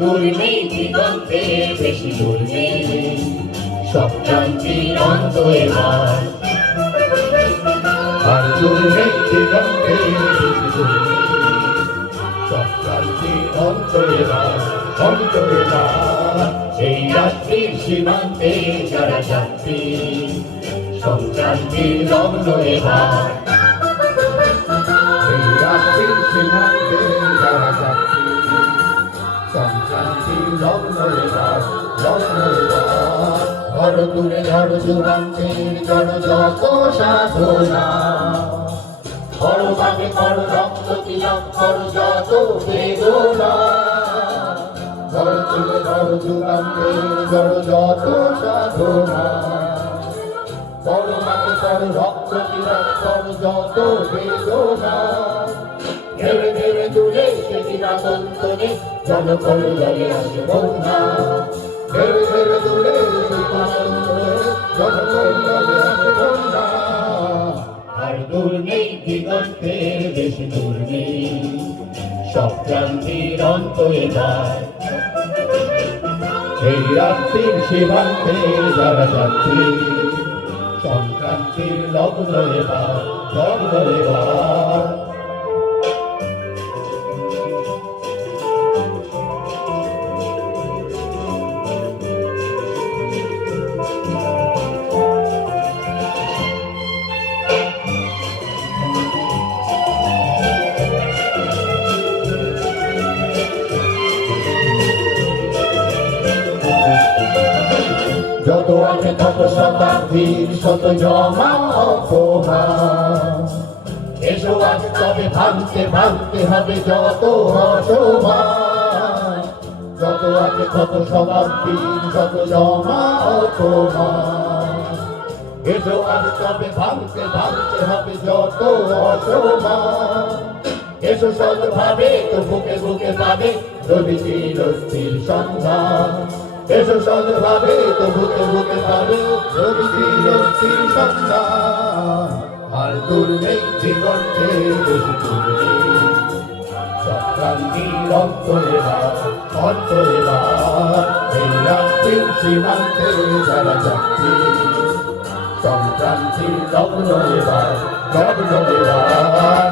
দূর নেই দিগন্তে বেশি দূর নেই, সব ক্রান্তির অন্ত এবার। আর দূর নেই দিগন্তে বেশি দূর নেই, সব ক্রান্তির অন্ত এবার, অন্ত এবার। সেই রাত্রির সীমান্তে যারা যাত্রী, সংক্রান্তির লগ্ন এবার। এই রাত্রির সীমান্তে যারা যাত্রী, সংক্রান্তির লগ্ন এবার, লগ্ন এবার। ধর দূরে ধর যুগান্তের জড় যত সাধনা, ধর বাগে কর রক্ত তিলক কর যত বেদনা। ধর তুলে ধর যুগান্তের জড় যত সাধনা, বড় মাকে কর রক্ত তিলক কর যত বেদনা। ধীরে ধীরে দূরে সেদিন আগন্তনে জল করে জলে আসে বন্যা। ধীরে ধীরে দূরে জনকল্যাণে আসে বন্যা। আর দূর নেই দিগন্তের বেশি দূর নেই, সব ক্রান্তির অন্ত এবার। এই রাত্রির সীমান্তে যারা যাত্রী, সংক্রান্তির লগ্ন এবার, লগ্ন এবার। যত আছে তত শতাব্দীর শত জমা অপমান, এসো আজ তবে ভাঙতে ভাঙতে হবে যত অসমান। যত আছে তত শতাব্দীর শত জমা অপমান, এসো আজ তবে ভাঙতে ভাঙতে হবে যত অসমান। এসো সৎভাবে তো বুকে বুকে পাবে রবি চিরস্থির সন্ধান। এসো সৎভাবে তো বুকে বুকে পাবে রবি চিরস্থির সন্ধান। আর দূর নেই দিগন্তে বেশি দূর নেই, সব ক্রান্তির অন্ত এবার, অন্ত এবার। এই রাত্রির সীমান্তে যারা যাত্রী, সংক্রান্তির লগ্ন লগ্ন এবার, লগ্ন এবার।